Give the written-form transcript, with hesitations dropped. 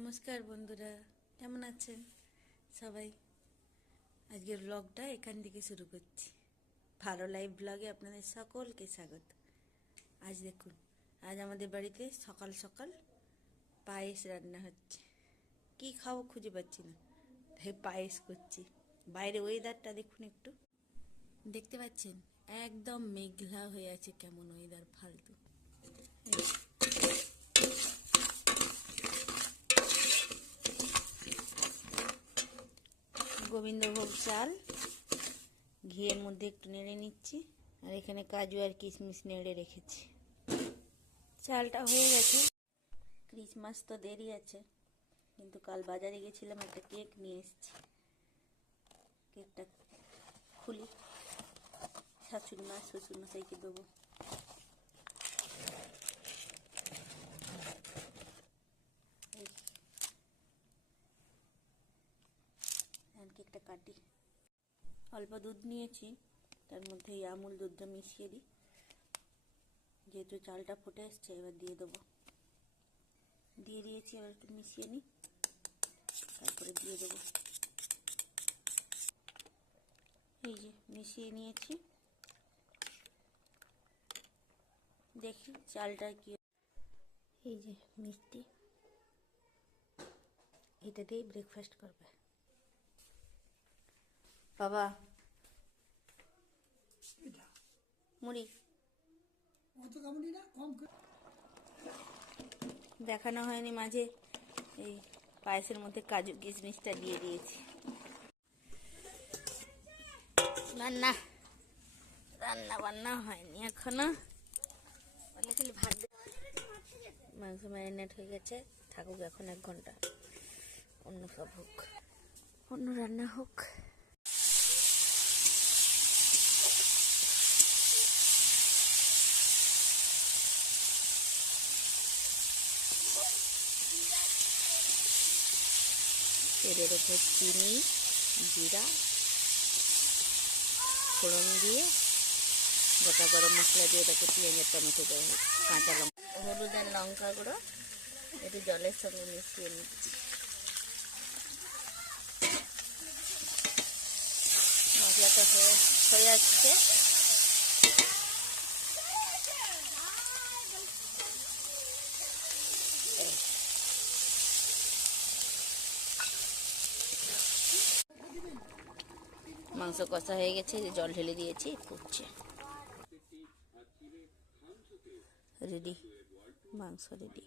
নমস্কার বন্ধুরা, কেমন আছেন সবাই? আজকের ব্লগটা এখান থেকে শুরু করছি। ভালো লাইভ ব্লগে আপনাদের সকলকে স্বাগত। আজ দেখুন, আজ আমাদের বাড়িতে সকাল সকাল পায়েস রান্না হচ্ছে। কি খাবো খুঁজে পাচ্ছি না, তাই পায়েস করছি। বাইরে ওয়েদারটা দেখুন একটু, দেখতে পাচ্ছেন একদম মেঘলা হয়ে আছে, কেমন ওয়েদার ফালতু। গোবিন্দভোগ চাল ঘিয়ের মধ্যে একটু নেড়ে নিচ্ছি, আর এখানে কাজু আর কিশমিশ নেড়ে রেখেছি। চালটা হয়ে গেছে। ক্রিসমাস তো দেরি আছে, কিন্তু কাল বাজারে গেছিলাম, একটা কেক নিয়ে এসেছি। কেকটা খুলি, শাশুড়ি মা শ্বশুর মশাইকে দেবো। কেকটা কাটি। অল্প দুধ নিয়েছি, তার মধ্যে এই আমুল দুধটা মিশিয়ে দিই। যেহেতু চালটা ফুটে এসছে, এবার দিয়ে দেবো। দিয়ে দিয়েছি, এবার একটু মিশিয়ে নিই, তারপরে দিয়ে দেবো। এই যে মিশিয়ে নিয়েছি, দেখি চালটা কি। এই যে মিষ্টি, এটা দিয়ে ব্রেকফাস্ট করবে বাবা। মুড়ি দেখানো হয়নি মাঝে, এই পায়েসের মধ্যে কাজু কিশমিশটা দিয়ে দিয়েছি। রান্না বান্না হয়নি এখনো, বলে খালি ভাত। মাংস ম্যারিনেট হয়ে গেছে, থাকুক এখন 1 ঘন্টা, অন্য সব হোক, অন্য রান্না হোক। তেলের ওপর চিনি, জিরা ফোড়ন দিয়ে, গোটা গরম মশলা দিয়ে, তাকে পেঁয়াজের টমেটো দেওয়া হয়েছে, কাঁচা লঙ্কা, হলুদ আর লঙ্কা গুঁড়ো একটু জলের সঙ্গে মিশিয়ে নিচ্ছি। মশলাটা হয়ে আসছে। মাংস কষা হয়ে গেছে, জল ঢেলে দিয়েছি, ফুটছে। রেডি, মাংস রেডি।